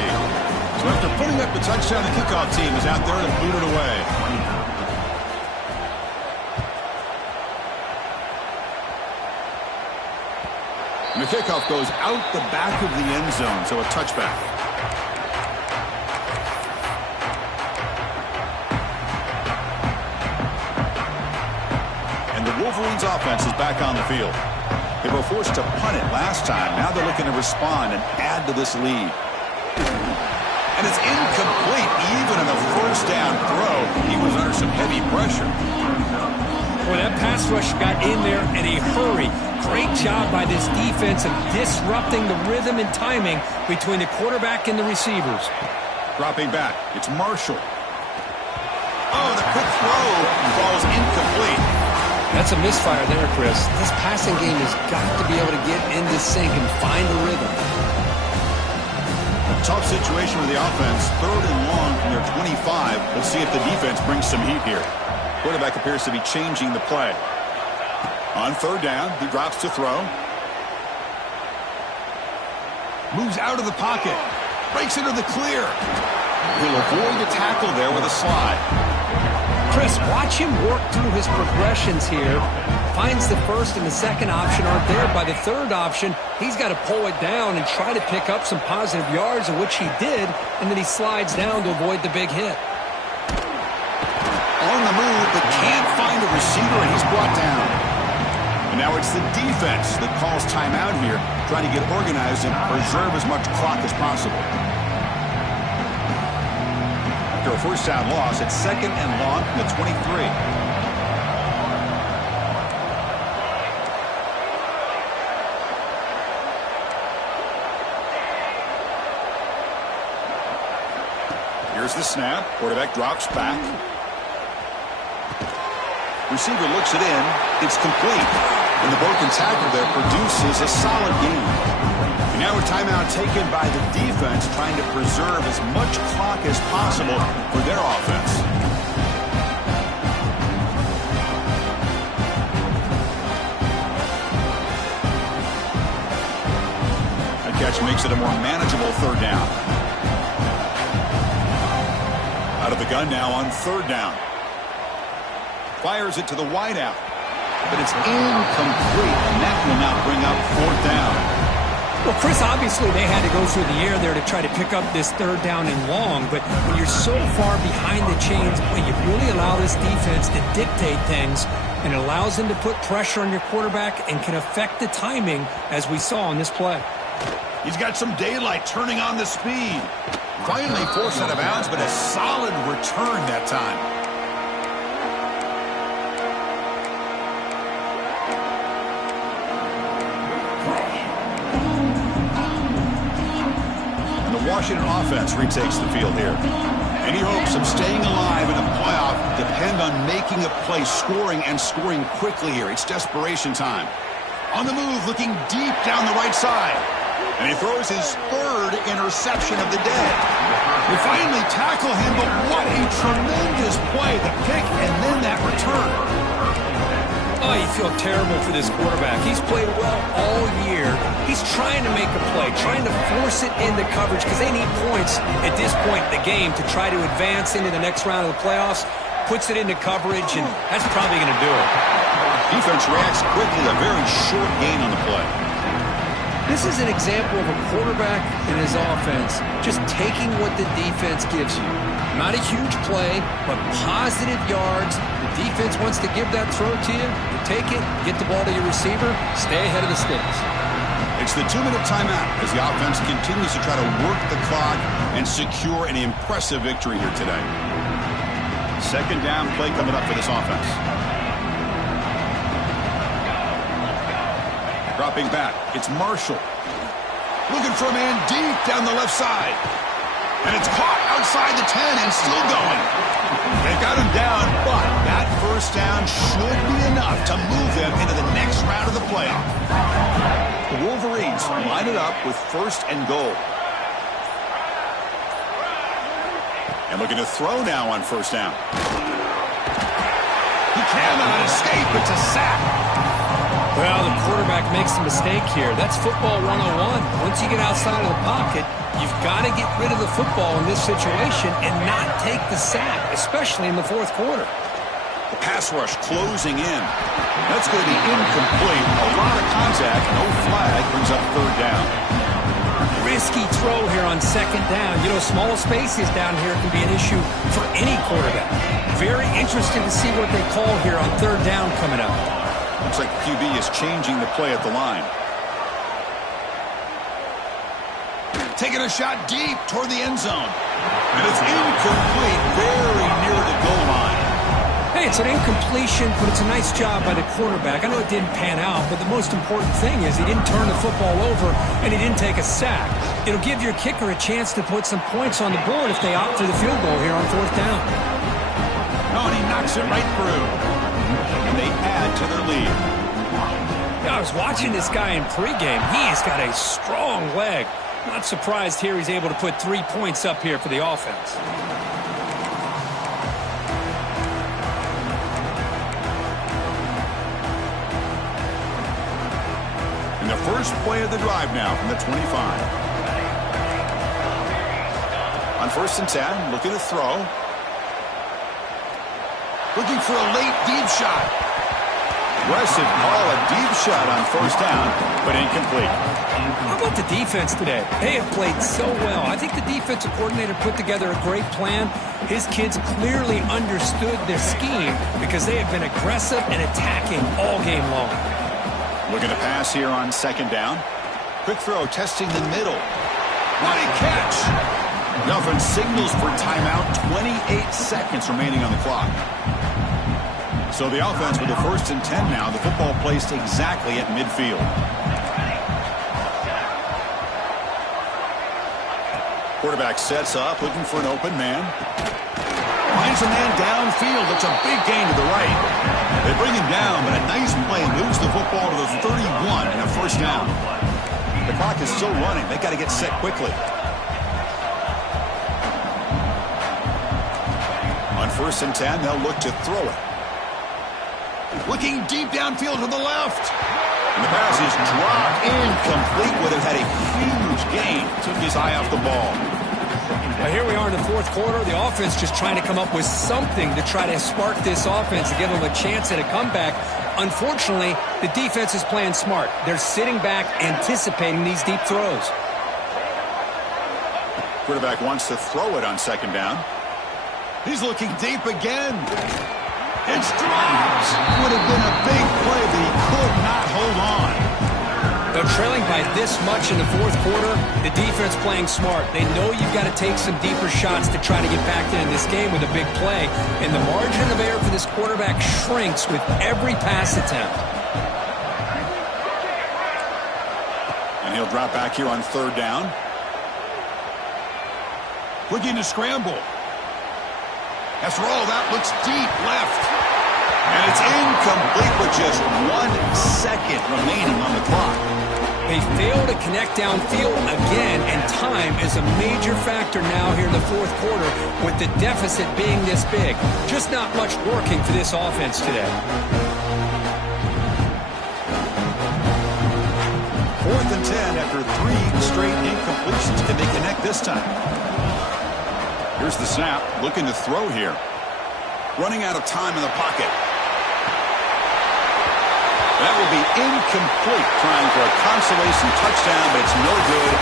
So after putting up the touchdown, the kickoff team is out there and booted away. And the kickoff goes out the back of the end zone, so a touchback. And the Wolverines offense is back on the field. They were forced to punt it last time. Now they're looking to respond and add to this lead. And it's incomplete. Even in a 1st down throw, he was under some heavy pressure. Well, that pass rush got in there in a hurry. Great job by this defense of disrupting the rhythm and timing between the quarterback and the receivers. Dropping back, it's Marshall. Oh, the quick throw falls incomplete. That's a misfire there, Chris. This passing game has got to be able to get into sync and find a rhythm. Tough situation with the offense. 3rd and long from their 25. Let's see if the defense brings some heat here. Quarterback appears to be changing the play. On 3rd down, he drops to throw. Moves out of the pocket. Breaks into the clear. He'll avoid the tackle there with a slide. Chris, watch him work through his progressions here. Finds the 1st and the 2nd option aren't there. By the 3rd option, he's got to pull it down and try to pick up some positive yards, of which he did, and then he slides down to avoid the big hit. On the move, but can't find a receiver, and he's brought down. And now it's the defense that calls timeout here, trying to get organized and preserve as much clock as possible. After a first down loss, it's 2nd and long from the 23. Here's the snap. Quarterback drops back. Receiver looks it in. It's complete. And the broken tackle there produces a solid gain. And now a timeout taken by the defense, trying to preserve as much clock as possible for their offense. That catch makes it a more manageable 3rd down. Out of the gun now on 3rd down. Fires it to the wideout. But it's incomplete, and that will now bring up 4th down. Well, Chris, obviously they had to go through the air there to try to pick up this 3rd down and long, but when you're so far behind the chains, boy, you really allow this defense to dictate things, and it allows them to put pressure on your quarterback and can affect the timing, as we saw on this play. He's got some daylight turning on the speed. Finally forced out of bounds, but a solid return that time. And the Washington offense retakes the field here. Any hopes of staying alive in a playoff depend on making a play, scoring, and scoring quickly here. It's desperation time. On the move, looking deep down the right side. And he throws his 3rd interception of the day. They finally tackle him, but what a tremendous play. The pick and then that return. Oh, you feel terrible for this quarterback. He's played well all year. He's trying to make a play, trying to force it into coverage because they need points at this point in the game to try to advance into the next round of the playoffs. Puts it into coverage, and that's probably going to do it. Defense reacts quickly, a very short gain on the play. This is an example of a quarterback and his offense just taking what the defense gives you. Not a huge play, but positive yards. The defense wants to give that throw to you. You take it, get the ball to your receiver, stay ahead of the sticks. It's the 2-minute timeout as the offense continues to try to work the clock and secure an impressive victory here today. 2nd down play coming up for this offense. Dropping back, it's Marshall. Looking for a man deep down the left side. And it's caught outside the 10 and still going. They got him down, but that first down should be enough to move them into the next round of the playoff. The Wolverines line it up with 1st and goal. And looking to throw now on 1st down. He cannot escape. It's a sack. Well, the quarterback makes a mistake here. That's football 101. Once you get outside of the pocket, you've got to get rid of the football in this situation and not take the sack, especially in the 4th quarter. The pass rush closing in. That's going to be incomplete. A lot of contact. No flag brings up 3rd down. Risky throw here on 2nd down. You know, small spaces down here can be an issue for any quarterback. Very interesting to see what they call here on 3rd down coming up. Looks like QB is changing the play at the line. Taking a shot deep toward the end zone. And it's incomplete, very near the goal line. Hey, it's an incompletion, but it's a nice job by the quarterback. I know it didn't pan out, but the most important thing is he didn't turn the football over and he didn't take a sack. It'll give your kicker a chance to put some points on the board if they opt for the field goal here on 4th down. Oh, and he knocks it right through. And they add to their lead. Yeah, I was watching this guy in pregame. He has got a strong leg. Not surprised here he's able to put 3 points up here for the offense. And the first play of the drive now from the 25. On 1st and 10, looking to throw. Looking for a late deep shot. Aggressive call, a deep shot on 1st down, but incomplete. How about the defense today? They have played so well. I think the defensive coordinator put together a great plan. His kids clearly understood their scheme because they have been aggressive and attacking all game long. Looking to pass here on second down. Quick throw, testing the middle. What a catch! The offense signals for timeout. 28 seconds remaining on the clock. So the offense with the 1st and 10 now. The football placed exactly at midfield. Quarterback sets up, looking for an open man. Finds a man downfield. That's a big gain to the right. They bring him down, but a nice play moves the football to the 31 and a 1st down. The clock is still running. They got to get set quickly. On 1st and 10, they'll look to throw it. Looking deep downfield to the left. And the pass is dropped incomplete. Would have had a huge gain. Took his eye off the ball. Well, here we are in the 4th quarter. The offense just trying to come up with something to try to spark this offense and give them a chance at a comeback. Unfortunately, the defense is playing smart. They're sitting back, anticipating these deep throws. Quarterback wants to throw it on 2nd down. He's looking deep again. It's dropped. Would have been a big play, but he could not hold on. They're trailing by this much in the 4th quarter. The defense playing smart. They know you've got to take some deeper shots to try to get back into this game with a big play. And the margin of error for this quarterback shrinks with every pass attempt. And he'll drop back here on 3rd down. Looking to scramble. After all, that looks deep left. And it's incomplete with just 1 second remaining on the clock. They fail to connect downfield again, and time is a major factor now here in the 4th quarter with the deficit being this big. Just not much working for this offense today. 4th and 10 after 3 straight incompletions. Can they connect this time? Here's the snap. Looking to throw here. Running out of time in the pocket. That will be incomplete, trying for a consolation touchdown, but it's no good.